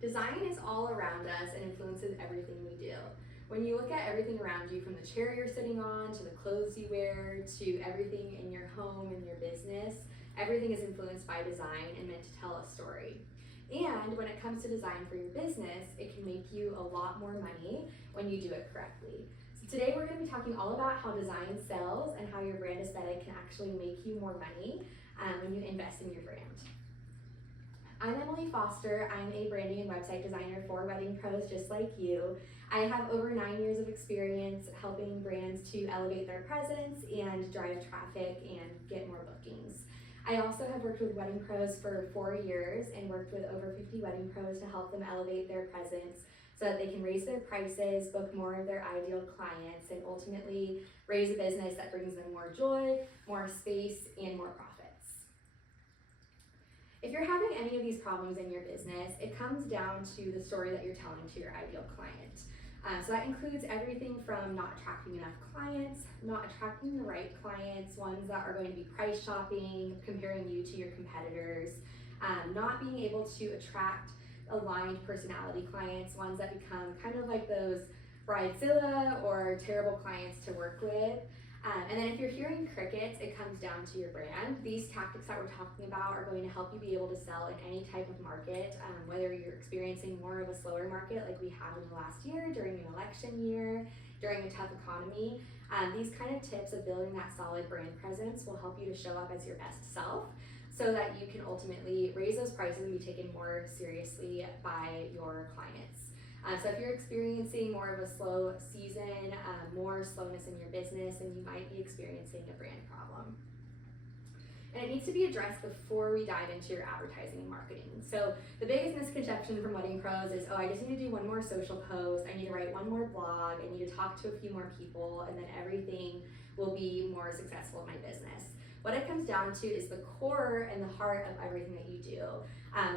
Design is all around us and influences everything we do. When you look at everything around you, from the chair you're sitting on, to the clothes you wear, to everything in your home and your business, everything is influenced by design and meant to tell a story. And when it comes to design for your business, it can make you a lot more money when you do it correctly. So today we're going to be talking all about how design sells and how your brand aesthetic can actually make you more money when you invest in your brand. I'm Emily Foster. I'm a branding and website designer for Wedding Pros, just like you. I have over 9 years of experience helping brands to elevate their presence and drive traffic and get more bookings. I also have worked with Wedding Pros for 4 years and worked with over 50 Wedding Pros to help them elevate their presence so that they can raise their prices, book more of their ideal clients, and ultimately raise a business that brings them more joy, more space, and more profits. If you're having any of these problems in your business, it comes down to the story that you're telling to your ideal client. So that includes everything from not attracting enough clients, not attracting the right clients, ones that are going to be price shopping, comparing you to your competitors, not being able to attract aligned personality clients, ones that become kind of like those bridezilla or terrible clients to work with. And then if you're hearing crickets, it comes down to your brand. These tactics that we're talking about are going to help you be able to sell in any type of market, whether you're experiencing more of a slower market like we have in the last year, during an election year, during a tough economy. These kind of tips of building that solid brand presence will help you to show up as your best self so that you can ultimately raise those prices and be taken more seriously by your clients. So if you're experiencing more of a slow season, more slowness in your business, then you might be experiencing a brand problem. And it needs to be addressed before we dive into your advertising and marketing. So the biggest misconception from Wedding Pros is, oh, I just need to do one more social post, I need to write one more blog, I need to talk to a few more people, and then everything will be more successful in my business. What it comes down to is the core and the heart of everything that you do.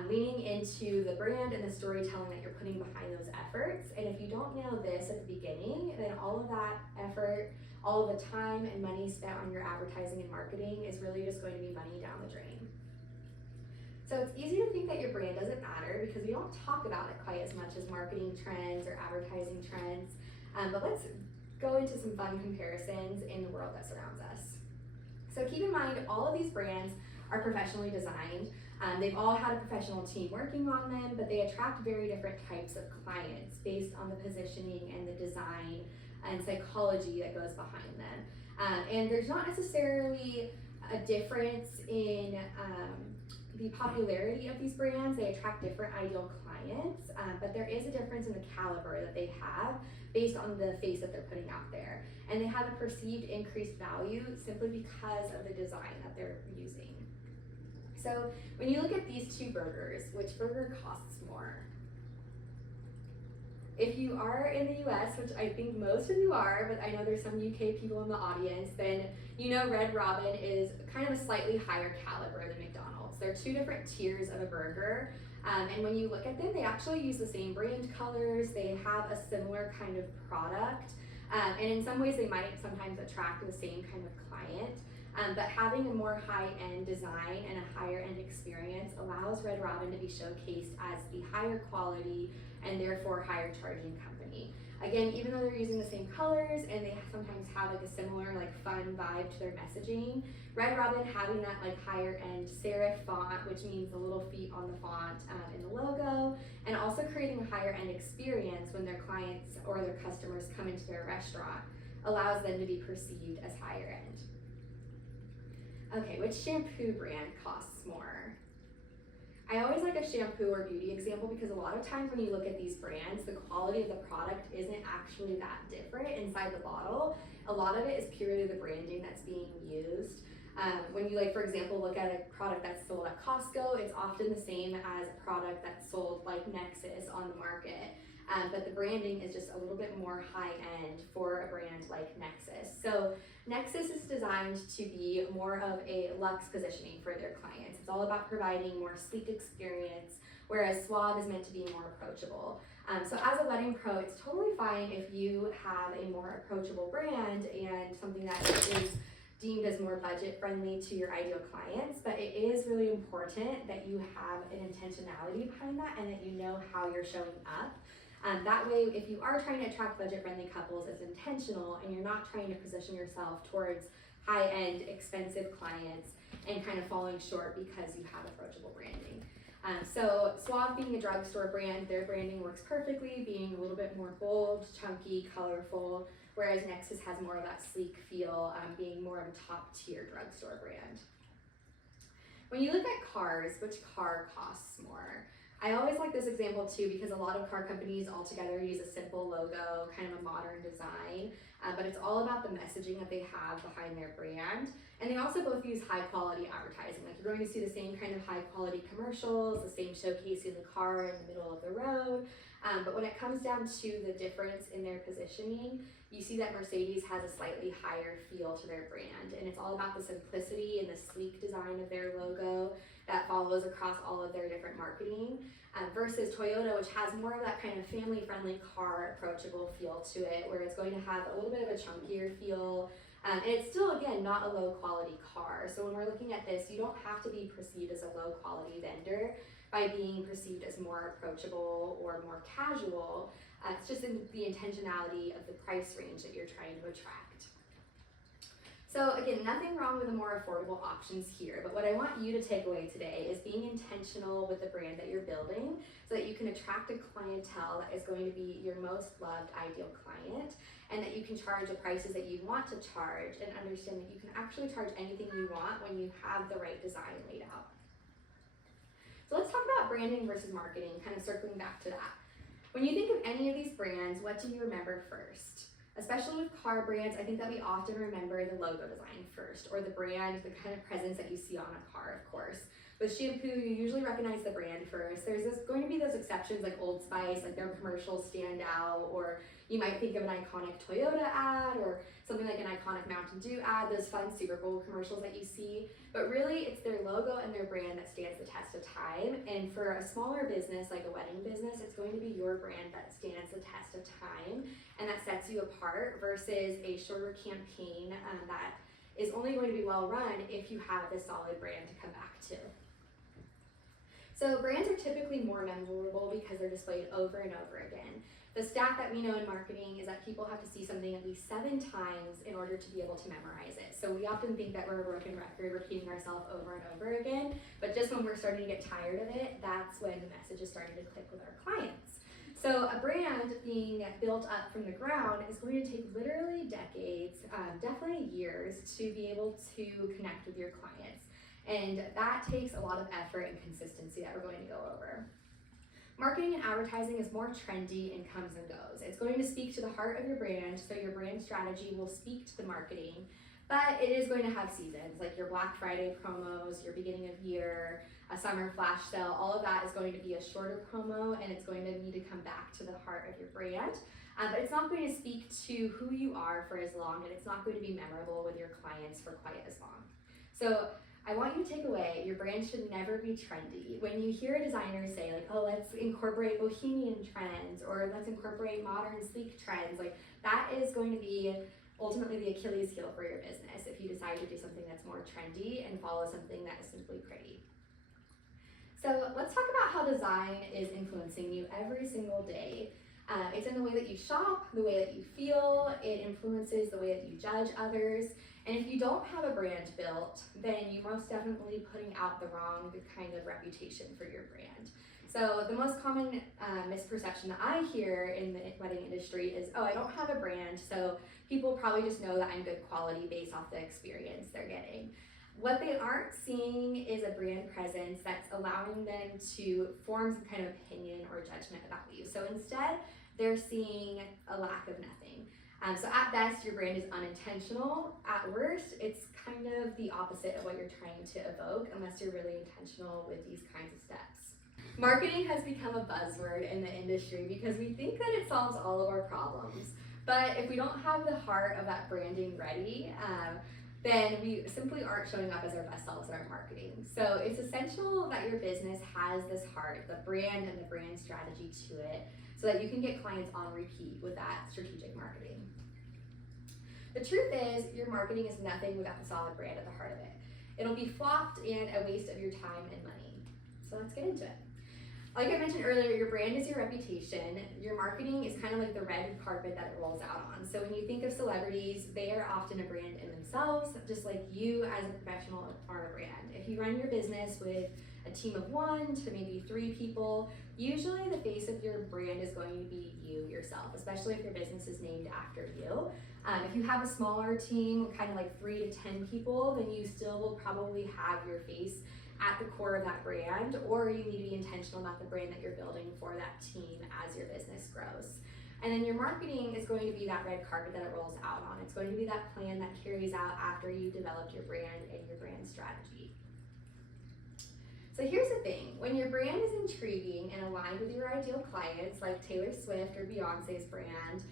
Leaning into the brand and the storytelling that you're putting behind those efforts. And if you don't nail this at the beginning, then all of that effort, all of the time and money spent on your advertising and marketing is really just going to be money down the drain. So it's easy to think that your brand doesn't matter because we don't talk about it quite as much as marketing trends or advertising trends. But let's go into some fun comparisons in the world that surrounds us. So keep in mind, all of these brands are professionally designed. They've all had a professional team working on them, but they attract very different types of clients based on the positioning and the design and psychology that goes behind them. And there's not necessarily a difference in the popularity of these brands. They attract different ideal clients, but there is a difference in the caliber that they have based on the face that they're putting out there. And they have a perceived increased value simply because of the design that they're using. So when you look at these two burgers, which burger costs more? If you are in the US, which I think most of you are, but I know there's some UK people in the audience, then you know Red Robin is kind of a slightly higher caliber than McDonald's. There are two different tiers of a burger. And when you look at them, they actually use the same brand colors. They have a similar kind of product. And in some ways, they might sometimes attract the same kind of client. But having a more high-end design and a higher-end experience allows Red Robin to be showcased as the higher quality and therefore higher charging company. Again, even though they're using the same colors and they sometimes have like a similar like fun vibe to their messaging, Red Robin having that like higher end serif font, which means the little feet on the font in the logo, and also creating a higher end experience when their clients or their customers come into their restaurant, allows them to be perceived as higher end. Okay, which shampoo brand costs more? I always like a shampoo or beauty example because a lot of times when you look at these brands, the quality of the product isn't actually that different inside the bottle. A lot of it is purely the branding that's being used. When you, like, for example, look at a product that's sold at Costco, it's often the same as a product that's sold like Nexxus on the market. But the branding is just a little bit more high-end for a brand like Nexxus. So Nexxus is designed to be more of a luxe positioning for their clients. It's all about providing more sleek experience, whereas Suave is meant to be more approachable. So as a wedding pro, it's totally fine if you have a more approachable brand and something that is deemed as more budget friendly to your ideal clients, but it is really important that you have an intentionality behind that and that you know how you're showing up. That way, if you are trying to attract budget-friendly couples, it's intentional and you're not trying to position yourself towards high-end, expensive clients and kind of falling short because you have approachable branding. So Suave being a drugstore brand, their branding works perfectly, being a little bit more bold, chunky, colorful, whereas Nexus has more of that sleek feel, being more of a top-tier drugstore brand. When you look at cars, which car costs more? I always like this example too because a lot of car companies altogether use a simple logo, kind of a modern design, but it's all about the messaging that they have behind their brand. And they also both use high quality advertising. Like you're going to see the same kind of high quality commercials, the same showcasing the car in the middle of the road. But when it comes down to the difference in their positioning, you see that Mercedes has a slightly higher feel to their brand. And it's all about the simplicity and the sleek design of their logo that follows across all of their different marketing, versus Toyota, which has more of that kind of family-friendly car approachable feel to it, where it's going to have a little bit of a chunkier feel, and it's still, again, not a low-quality car. So when we're looking at this, you don't have to be perceived as a low-quality vendor by being perceived as more approachable or more casual. It's just in the intentionality of the price range that you're trying to attract. So again, nothing wrong with the more affordable options here, but what I want you to take away today is being intentional with the brand that you're building so that you can attract a clientele that is going to be your most loved ideal client, and that you can charge the prices that you want to charge and understand that you can actually charge anything you want when you have the right design laid out. So let's talk about branding versus marketing, kind of circling back to that. When you think of any of these brands, what do you remember first? Especially with car brands, I think that we often remember the logo design first, or the brand, the kind of presence that you see on a car, of course. With shampoo, you usually recognize the brand first. There's going to be those exceptions like Old Spice, like their commercials stand out, or you might think of an iconic Toyota ad, or something like an iconic Mountain Dew ad, those fun Super Bowl commercials that you see. But really, it's their logo and their brand that stands the test of time. And for a smaller business, like a wedding business, it's going to be your brand that stands the test of time and that sets you apart versus a shorter campaign that is only going to be well run if you have this solid brand to come back to. So brands are typically more memorable because they're displayed over and over again. The stat that we know in marketing is that people have to see something at least 7 times in order to be able to memorize it. So we often think that we're a broken record, repeating ourselves over and over again, but just when we're starting to get tired of it, that's when the message is starting to click with our clients. So a brand being built up from the ground is going to take literally decades, definitely years, to be able to connect with your clients. And that takes a lot of effort and consistency that we're going to go over. Marketing and advertising is more trendy and comes and goes. It's going to speak to the heart of your brand, so your brand strategy will speak to the marketing, but it is going to have seasons, like your Black Friday promos, your beginning of year, a summer flash sale. All of that is going to be a shorter promo, and it's going to need to come back to the heart of your brand. But it's not going to speak to who you are for as long, and it's not going to be memorable with your clients for quite as long. So I want you to take away, your brand should never be trendy. When you hear a designer say like, oh, let's incorporate bohemian trends, or let's incorporate modern sleek trends, like that is going to be ultimately the Achilles heel for your business if you decide to do something that's more trendy and follow something that is simply pretty. So let's talk about how design is influencing you every single day. It's in the way that you shop, the way that you feel, it influences the way that you judge others. And if you don't have a brand built, then you're most definitely putting out the wrong kind of reputation for your brand. So the most common misperception that I hear in the wedding industry is, oh, I don't have a brand, so people probably just know that I'm good quality based off the experience they're getting. What they aren't seeing is a brand presence that's allowing them to form some kind of opinion or judgment about you. So instead, they're seeing a lack of nothing. So at best, your brand is unintentional. At worst, it's kind of the opposite of what you're trying to evoke, unless you're really intentional with these kinds of steps. Marketing has become a buzzword in the industry because we think that it solves all of our problems. But if we don't have the heart of that branding ready, then we simply aren't showing up as our best selves in our marketing. So it's essential that your business has this heart, the brand and the brand strategy to it, so that you can get clients on repeat with that strategic marketing. The truth is, your marketing is nothing without the solid brand at the heart of it. It'll be flopped and a waste of your time and money. So let's get into it. Like I mentioned earlier, your brand is your reputation. Your marketing is kind of like the red carpet that it rolls out on. So when you think of celebrities, they are often a brand in themselves, just like you as a professional are a brand. If you run your business with a team of 1 to maybe 3 people, usually the face of your brand is going to be you yourself, especially if your business is named after you. If you have a smaller team, kind of like 3 to 10 people, then you still will probably have your face at the core of that brand, or you need to be intentional about the brand that you're building for that team as your business grows. And then your marketing is going to be that red carpet that it rolls out on. It's going to be that plan that carries out after you developed your brand and your brand strategy. So here's the thing, when your brand is intriguing and aligned with your ideal clients, like Taylor Swift or Beyonce's brand,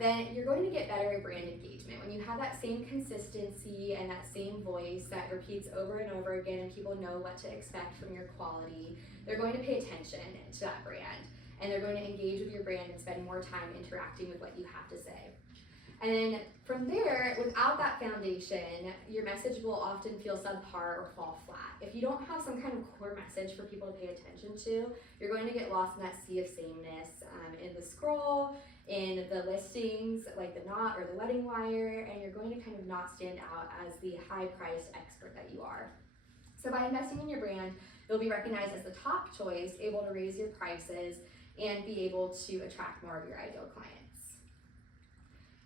then you're going to get better at brand engagement. When you have that same consistency and that same voice that repeats over and over again and people know what to expect from your quality, they're going to pay attention to that brand and they're going to engage with your brand and spend more time interacting with what you have to say. And then from there, without that foundation, your message will often feel subpar or fall flat. If you don't have some kind of core message for people to pay attention to, you're going to get lost in that sea of sameness in the scroll, in the listings like the Knot or the Wedding Wire, and you're going to kind of not stand out as the high-priced expert that you are. So by investing in your brand, you'll be recognized as the top choice, able to raise your prices, and be able to attract more of your ideal clients.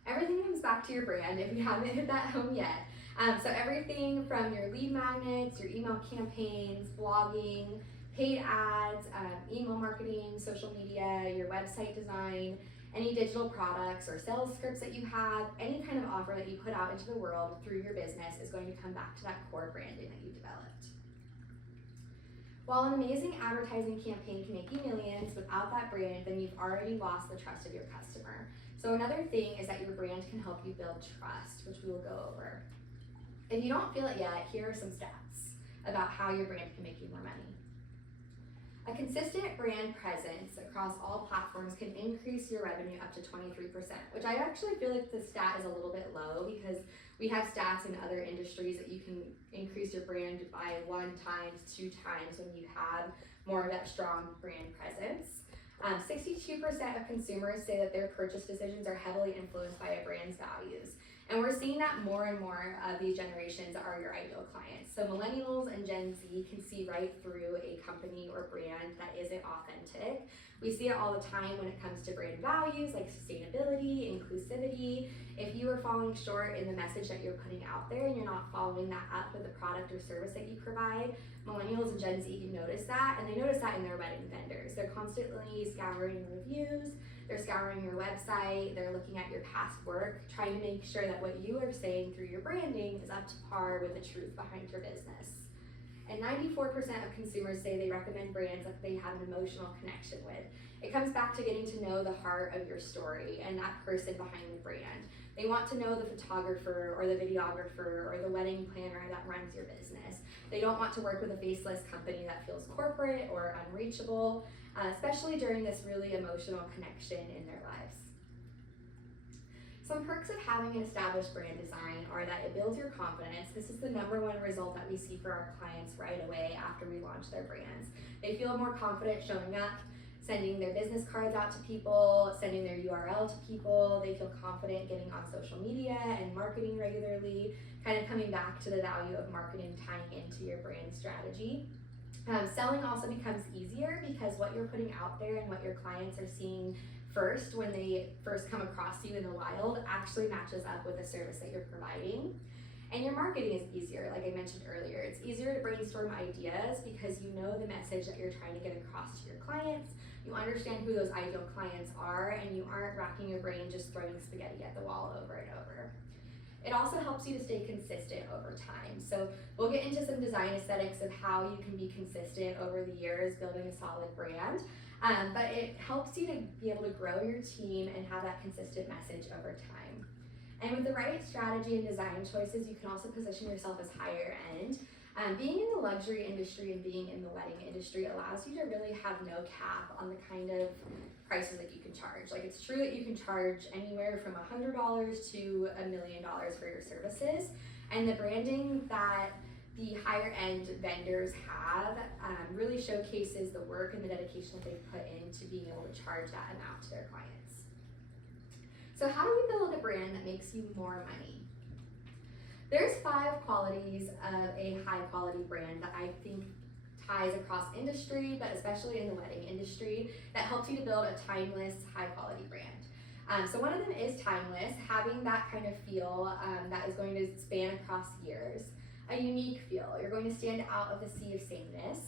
Everything comes back to your brand if you haven't hit that home yet. So everything from your lead magnets, your email campaigns, blogging, paid ads, email marketing, social media, your website design, any digital products or sales scripts that you have, any kind of offer that you put out into the world through your business is going to come back to that core branding that you developed. While an amazing advertising campaign can make you millions, without that brand, then you've already lost the trust of your customer. So another thing is that your brand can help you build trust, which we will go over. If you don't feel it yet, here are some stats about how your brand can make you more money. A consistent brand presence across all platforms can increase your revenue up to 23%, which I actually feel like the stat is a little bit low because we have stats in other industries that you can increase your brand by 1 times, 2 times when you have more of that strong brand presence. 62% of consumers say that their purchase decisions are heavily influenced by a brand's values. And we're seeing that more and more of these generations are your ideal clients. So millennials and Gen Z can see right through a company or brand that isn't authentic. We see it all the time when it comes to brand values like sustainability, inclusivity. If you are falling short in the message that you're putting out there and you're not following that up with the product or service that you provide, millennials and Gen Z notice that, and they notice that in their wedding vendors. They're constantly scouring reviews, they're scouring your website, they're looking at your past work, trying to make sure that what you are saying through your branding is up to par with the truth behind your business. And 94% of consumers say they recommend brands that they have an emotional connection with. It comes back to getting to know the heart of your story and that person behind the brand. They want to know the photographer or the videographer or the wedding planner that runs your business. They don't want to work with a faceless company that feels corporate or unreachable, especially during this really emotional connection in their lives. Some perks of having an established brand design are that it builds your confidence. This is the #1 result that we see for our clients right away after we launch their brands. They feel more confident showing up, sending their business cards out to people, sending their URL to people. They feel confident getting on social media and marketing regularly, kind of coming back to the value of marketing tying into your brand strategy. Selling also becomes easier because what you're putting out there and what your clients are seeing first when they first come across you in the wild actually matches up with the service that you're providing. And your marketing is easier, like I mentioned earlier. It's easier to brainstorm ideas because you know the message that you're trying to get across to your clients. You understand who those ideal clients are, and you aren't racking your brain just throwing spaghetti at the wall over and over. It also helps you to stay consistent over time. So we'll get into some design aesthetics of how you can be consistent over the years building a solid brand. But it helps you to be able to grow your team and have that consistent message over time. And with the right strategy and design choices, you can also position yourself as higher end. Being in the luxury industry and being in the wedding industry allows you to really have no cap on the kind of prices that you can charge. Like, it's true that you can charge anywhere from $100 to $1 million for your services, and the branding that the higher end vendors have really showcases the work and the dedication that they've put into being able to charge that amount to their clients. So how do we build a brand that makes you more money? There's 5 qualities of a high quality brand that I think ties across industry, but especially in the wedding industry, that helps you to build a timeless, high quality brand. So one of them is timeless, having that kind of feel that is going to span across years. A unique feel, you're going to stand out of the sea of sameness.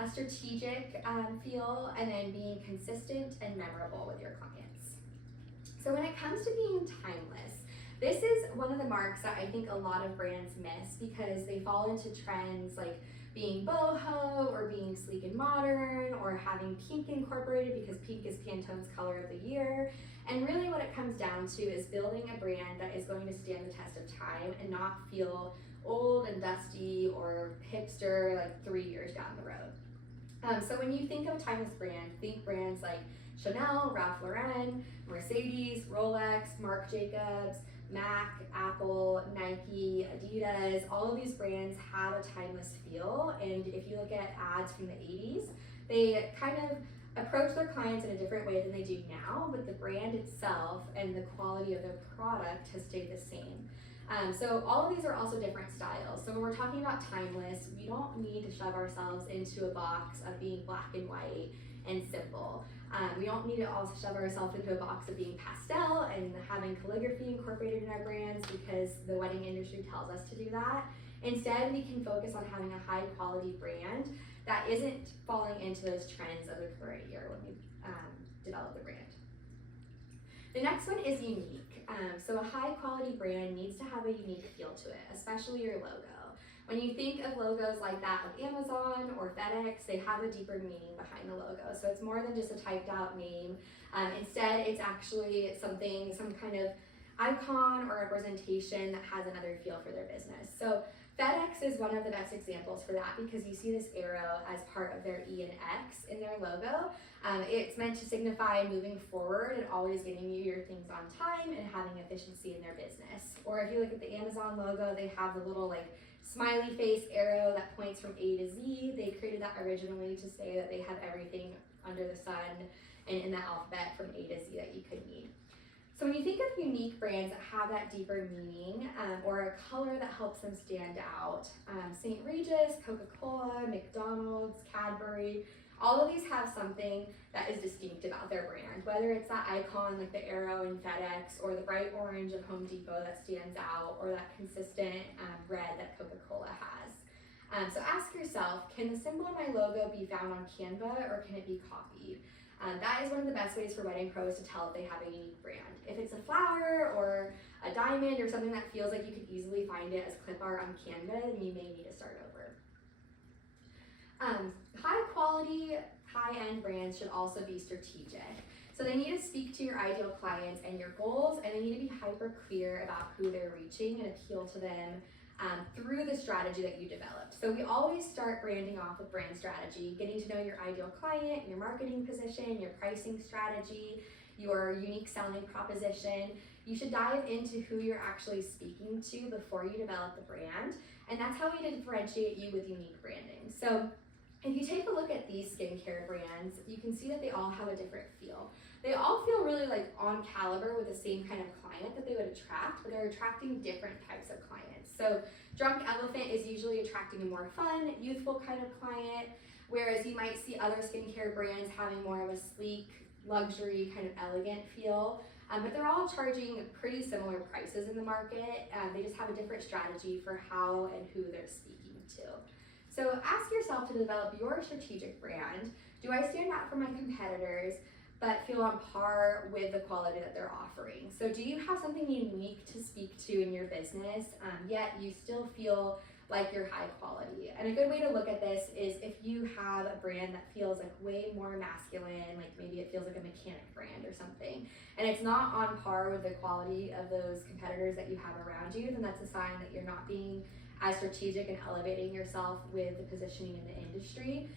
A strategic feel, and then being consistent and memorable with your clients. So when it comes to being timeless, this is one of the marks that I think a lot of brands miss because they fall into trends like being boho or being sleek and modern or having pink incorporated because pink is Pantone's color of the year. And really what it comes down to is building a brand that is going to stand the test of time and not feel old and dusty or hipster like 3 years down the road. So when you think of a timeless brand, think brands like Chanel, Ralph Lauren, Mercedes, Rolex, Marc Jacobs, Mac, Apple, Nike, Adidas. All of these brands have a timeless feel, and if you look at ads from the 80s, they kind of approach their clients in a different way than they do now, but the brand itself and the quality of their product has stayed the same. So all of these are also different styles. So when we're talking about timeless, we don't need to shove ourselves into a box of being black and white and simple. We don't need to also shove ourselves into a box of being pastel and having calligraphy incorporated in our brands because the wedding industry tells us to do that. Instead, we can focus on having a high quality brand that isn't falling into those trends of the current year when we develop the brand. The next one is unique. So a high quality brand needs to have a unique feel to it, especially your logo. When you think of logos like that of Amazon or FedEx, they have a deeper meaning behind the logo. So it's more than just a typed out name. Instead, it's actually some kind of icon or representation that has another feel for their business. So FedEx is one of the best examples for that because you see this arrow as part of their E and X in their logo. It's meant to signify moving forward and always getting you your things on time and having efficiency in their business. Or if you look at the Amazon logo, they have the little like smiley face arrow that points from A to Z. They created that originally to say that they have everything under the sun and in the alphabet from A to Z that you could need. So when you think of unique brands that have that deeper meaning or a color that helps them stand out, St. Regis, Coca-Cola, McDonald's, Cadbury, all of these have something that is distinct about their brand, whether it's that icon like the arrow in FedEx or the bright orange of Home Depot that stands out or that consistent red that Coca-Cola has. So ask yourself, can the symbol of my logo be found on Canva or can it be copied? That is one of the best ways for wedding pros to tell if they have a unique brand. If it's a flower or a diamond or something that feels like you could easily find it as clip art on Canva, then you may need to start over. High quality, high-end brands should also be strategic. So they need to speak to your ideal clients and your goals, and they need to be hyper clear about who they're reaching and appeal to them through the strategy that you developed. So we always start branding off with brand strategy, getting to know your ideal client, your marketing position, your pricing strategy, your unique selling proposition. You should dive into who you're actually speaking to before you develop the brand, and that's how we differentiate you with unique branding. So if you take a look at these skincare brands, you can see that they all have a different feel. They all feel really like on caliber with the same kind of client that they would attract, but they're attracting different types of clients. So Drunk Elephant is usually attracting a more fun, youthful kind of client, whereas you might see other skincare brands having more of a sleek, luxury, kind of elegant feel. But they're all charging pretty similar prices in the market. They just have a different strategy for how and who they're speaking to. So ask yourself to develop your strategic brand. Do I stand out from my competitors but feel on par with the quality that they're offering? So do you have something unique to speak to in your business, yet you still feel like you're high quality? And a good way to look at this is if you have a brand that feels like way more masculine, like maybe it feels like a mechanic brand or something, and it's not on par with the quality of those competitors that you have around you, then that's a sign that you're not being as strategic and elevating yourself with the positioning in the industry.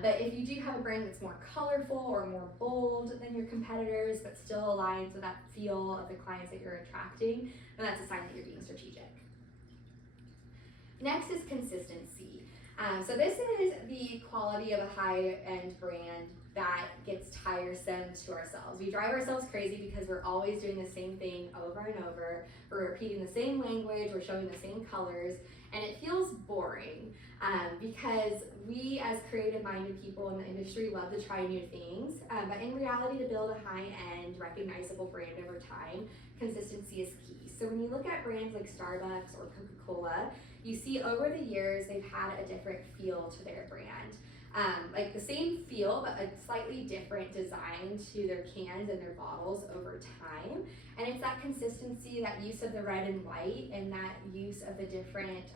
But if you do have a brand that's more colorful or more bold than your competitors, but still aligns with that feel of the clients that you're attracting, then that's a sign that you're being strategic. Next is consistency. So this is the quality of a high-end brand that gets tiresome to ourselves. We drive ourselves crazy because we're always doing the same thing over and over. We're repeating the same language, we're showing the same colors, and it feels boring because we as creative-minded people in the industry love to try new things, but in reality, to build a high-end, recognizable brand over time, consistency is key. So when you look at brands like Starbucks or Coca-Cola, you see over the years they've had a different feel to their brand. Like the same feel, but a slightly different design to their cans and their bottles over time. And it's that consistency, that use of the red and white, and that use of the different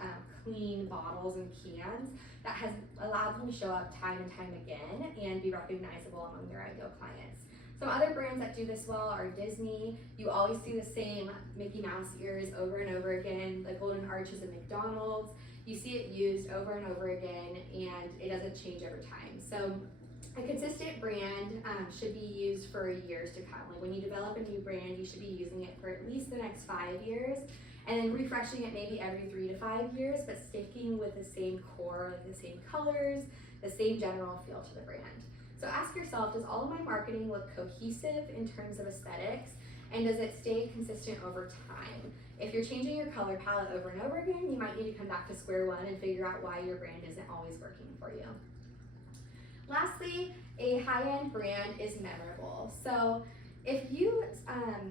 clean bottles and cans that has allowed them to show up time and time again and be recognizable among their ideal clients. Some other brands that do this well are Disney. You always see the same Mickey Mouse ears over and over again, the golden arches of McDonald's. You see it used over and over again, and it doesn't change over time. So a consistent brand should be used for years to come. Like when you develop a new brand, you should be using it for at least the next 5 years, and then refreshing it maybe every 3 to 5 years, but sticking with the same core, like the same colors, the same general feel to the brand. So ask yourself, does all of my marketing look cohesive in terms of aesthetics, and does it stay consistent over time? If you're changing your color palette over and over again, you might need to come back to square one and figure out why your brand isn't always working for you. Lastly, a high-end brand is memorable. So if you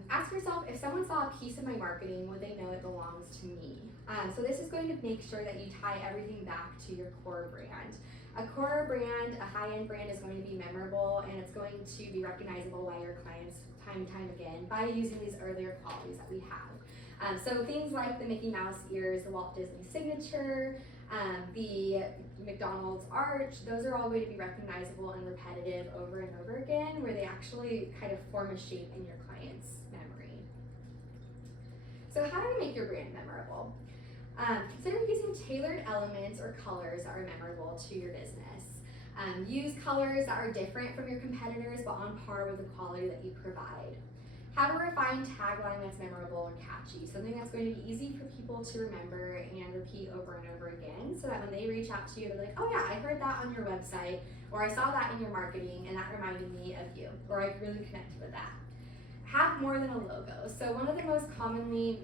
ask yourself, if someone saw a piece of my marketing, would they know it belongs to me? So this is going to make sure that you tie everything back to your core brand. A core brand, a high-end brand is going to be memorable, and it's going to be recognizable by your clients time and time again by using these earlier qualities that we have. So things like the Mickey Mouse ears, the Walt Disney signature, the McDonald's arch, those are all going to be recognizable and repetitive over and over again, where they actually kind of form a shape in your client's memory. So how do you make your brand memorable? Consider using tailored elements or colors that are memorable to your business. Use colors that are different from your competitors but on par with the quality that you provide. Have a refined tagline that's memorable and catchy, something that's going to be easy for people to remember and repeat over and over again, so that when they reach out to you, they're like, oh yeah, I heard that on your website, or I saw that in your marketing and that reminded me of you, or I really connected with that. Have more than a logo. So one of the most commonly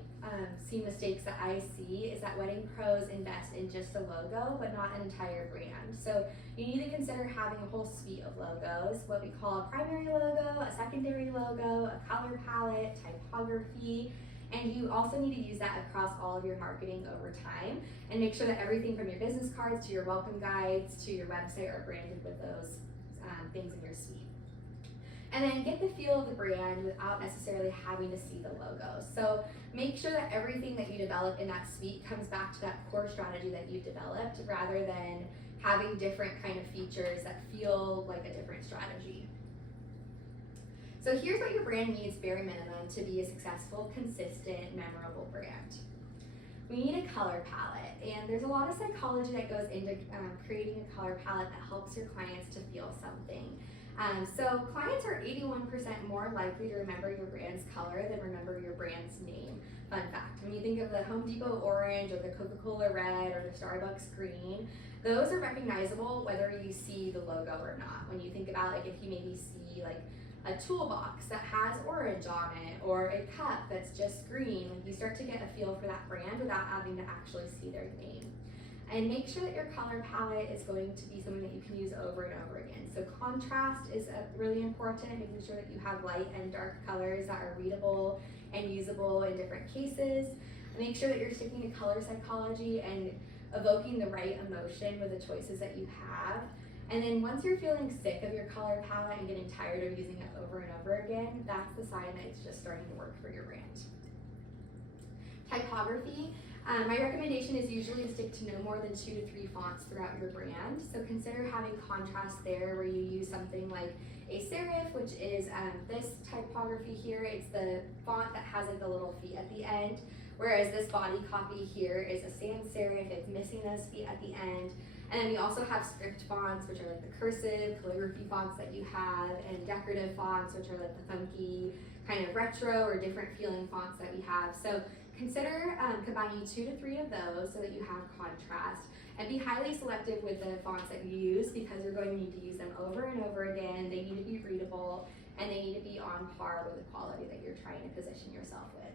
seen mistakes that I see is that wedding pros invest in just a logo, but not an entire brand. So you need to consider having a whole suite of logos, what we call a primary logo, a secondary logo, a color palette, typography, and you also need to use that across all of your marketing over time, and make sure that everything from your business cards to your welcome guides to your website are branded with those things in your suite. And then get the feel of the brand without necessarily having to see the logo. So make sure that everything that you develop in that suite comes back to that core strategy that you've developed, rather than having different kind of features that feel like a different strategy. So here's what your brand needs bare minimum to be a successful, consistent, memorable brand. We need a color palette, and there's a lot of psychology that goes into creating a color palette that helps your clients to feel something. So clients are 81% more likely to remember your brand's color than remember your brand's name. Fun fact, when you think of the Home Depot orange or the Coca-Cola red or the Starbucks green, those are recognizable whether you see the logo or not. When you think about, like, if you maybe see like a toolbox that has orange on it, or a cup that's just green, like, you start to get a feel for that brand without having to actually see their name. And make sure that your color palette is going to be something that you can use over and over again. So contrast is really important, making sure that you have light and dark colors that are readable and usable in different cases. Make sure that you're sticking to color psychology and evoking the right emotion with the choices that you have. And then once you're feeling sick of your color palette and getting tired of using it over and over again, that's the sign that it's just starting to work for your brand. Typography. My recommendation is usually to stick to no more than 2 to 3 fonts throughout your brand. So consider having contrast there where you use something like a serif, which is this typography here. It's the font that has like the little feet at the end, whereas this body copy here is a sans serif. It's missing those feet at the end. And then we also have script fonts, which are like the cursive calligraphy fonts that you have, and decorative fonts, which are like the funky kind of retro or different feeling fonts that we have. So consider combining 2 to 3 of those so that you have contrast, and be highly selective with the fonts that you use because you're going to need to use them over and over again. They need to be readable and they need to be on par with the quality that you're trying to position yourself with.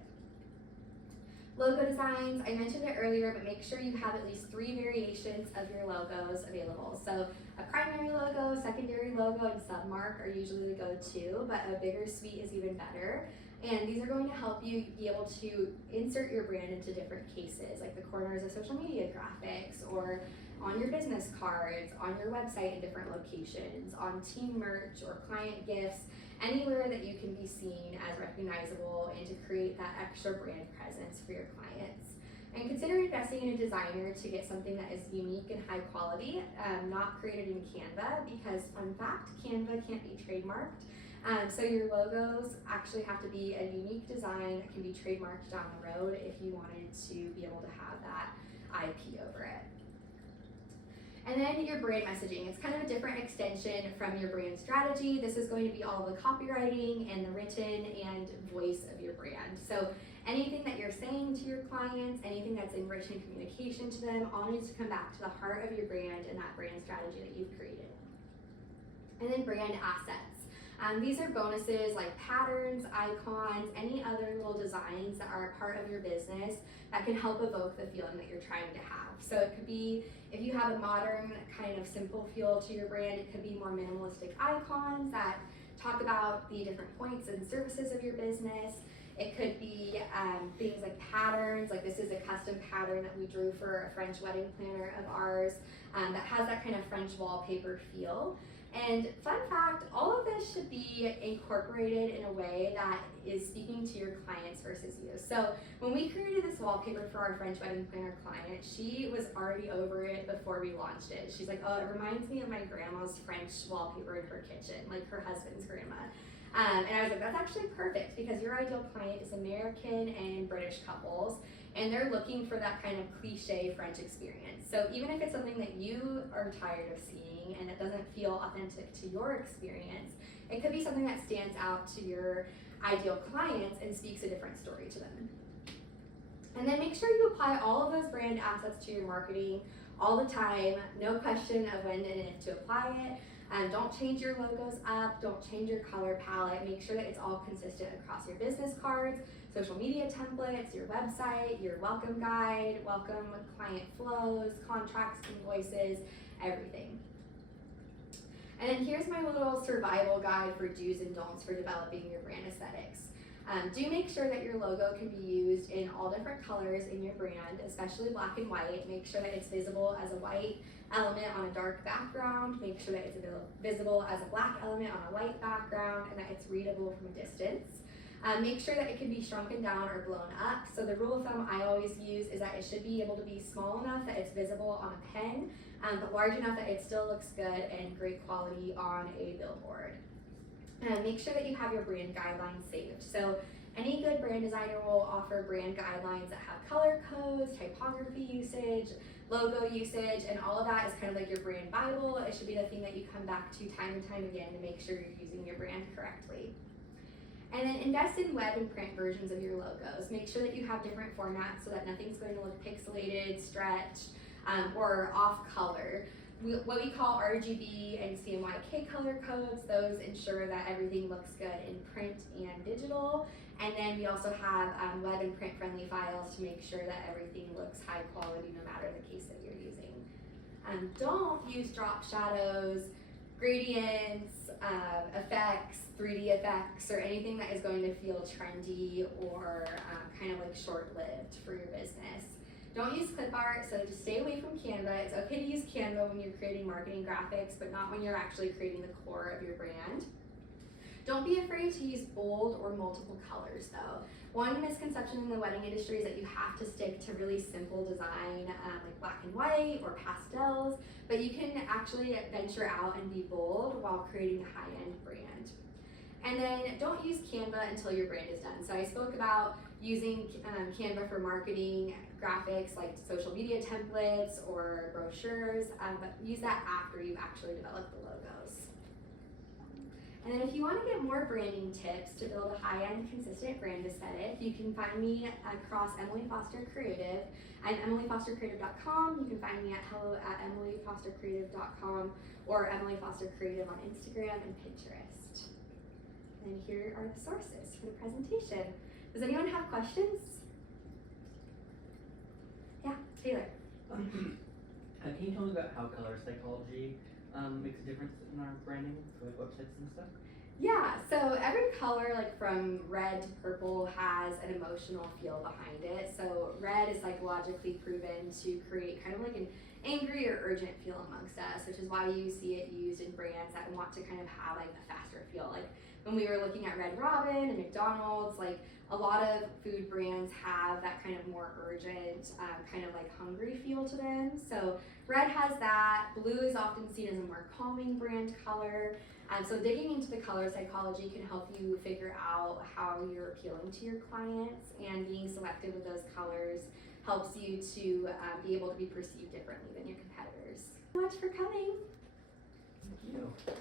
Logo designs, I mentioned it earlier, but make sure you have at least 3 variations of your logos available. So a primary logo, secondary logo, and submark are usually the go-to, but a bigger suite is even better. And these are going to help you be able to insert your brand into different cases, like the corners of social media graphics, or on your business cards, on your website in different locations, on team merch or client gifts, anywhere that you can be seen as recognizable and to create that extra brand presence for your clients. And consider investing in a designer to get something that is unique and high quality, not created in Canva, because fun fact, Canva can't be trademarked. So your logos actually have to be a unique design that can be trademarked down the road if you wanted to be able to have that IP over it. And then your brand messaging. It's kind of a different extension from your brand strategy. This is going to be all of the copywriting and the written and voice of your brand. So anything that you're saying to your clients, anything that's enriching communication to them, all needs to come back to the heart of your brand and that brand strategy that you've created. And then brand assets. These are bonuses like patterns, icons, any other little designs that are a part of your business that can help evoke the feeling that you're trying to have. So it could be, if you have a modern kind of simple feel to your brand, it could be more minimalistic icons that talk about the different points and services of your business. It could be things like patterns, like this is a custom pattern that we drew for a French wedding planner of ours that has that kind of French wallpaper feel. And fun fact, all of this should be incorporated in a way that is speaking to your clients versus you. So when we created this wallpaper for our French wedding planner client, she was already over it before we launched it. She's like, oh, it reminds me of my grandma's French wallpaper in her kitchen, like her husband's grandma. And I was like, that's actually perfect because your ideal client is American and British couples, and they're looking for that kind of cliche French experience. So even if it's something that you are tired of seeing and it doesn't feel authentic to your experience, it could be something that stands out to your ideal clients and speaks a different story to them. And then make sure you apply all of those brand assets to your marketing all the time, no question of when and if to apply it. Don't change your logos up, don't change your color palette, make sure that it's all consistent across your business cards, social media templates, your website, your welcome guide, welcome client flows, contracts, invoices, everything. And then here's my little survival guide for do's and don'ts for developing your brand aesthetics. Do make sure that your logo can be used in all different colors in your brand, especially black and white. Make sure that it's visible as a white element on a dark background. Make sure that it's visible as a black element on a light background and that it's readable from a distance. Make sure that it can be shrunken down or blown up. So the rule of thumb I always use is that it should be able to be small enough that it's visible on a pen, but large enough that it still looks good and great quality on a billboard. Make sure that you have your brand guidelines saved. So any good brand designer will offer brand guidelines that have color codes, typography usage, logo usage, and all of that is kind of like your brand Bible. It should be the thing that you come back to time and time again to make sure you're using your brand correctly. And then invest in web and print versions of your logos. Make sure that you have different formats so that nothing's going to look pixelated, stretched, or off color. What we call RGB and CMYK color codes, those ensure that everything looks good in print and digital. And then we also have web and print friendly files to make sure that everything looks high quality no matter the case that you're using. Don't use drop shadows, gradients, effects, 3D effects, or anything that is going to feel trendy or kind of like short-lived for your business. Don't use clip art, so just stay away from Canva. It's okay to use Canva when you're creating marketing graphics, but not when you're actually creating the core of your brand. Don't be afraid to use bold or multiple colors though. One misconception in the wedding industry is that you have to stick to really simple design like black and white or pastels, but you can actually venture out and be bold while creating a high-end brand. And then don't use Canva until your brand is done. So I spoke about using Canva for marketing, graphics like social media templates or brochures, but use that after you've actually developed the logos. And then if you want to get more branding tips to build a high-end consistent brand aesthetic, you can find me across Emily Foster Creative. I'm emilyfostercreative.com. You can find me at hello@emilyfostercreative.com or Emily Foster Creative on Instagram and Pinterest. And here are the sources for the presentation. Does anyone have questions? Yeah, Taylor. Can you tell me about how color psychology makes a difference in our branding, so like websites and stuff? Yeah, so every color, like from red to purple, has an emotional feel behind it. So red is psychologically proven to create kind of like an angry or urgent feel amongst us, which is why you see it used in brands that want to kind of have like a faster feel. Like when we were looking at Red Robin and McDonald's, like a lot of food brands have that kind of more urgent, kind of like hungry feel to them. So red has that. Blue is often seen as a more calming brand color. So digging into the color psychology can help you figure out how you're appealing to your clients, and being selective with those colors helps you to be able to be perceived differently than your competitors. Thank you so much for coming. Thank you.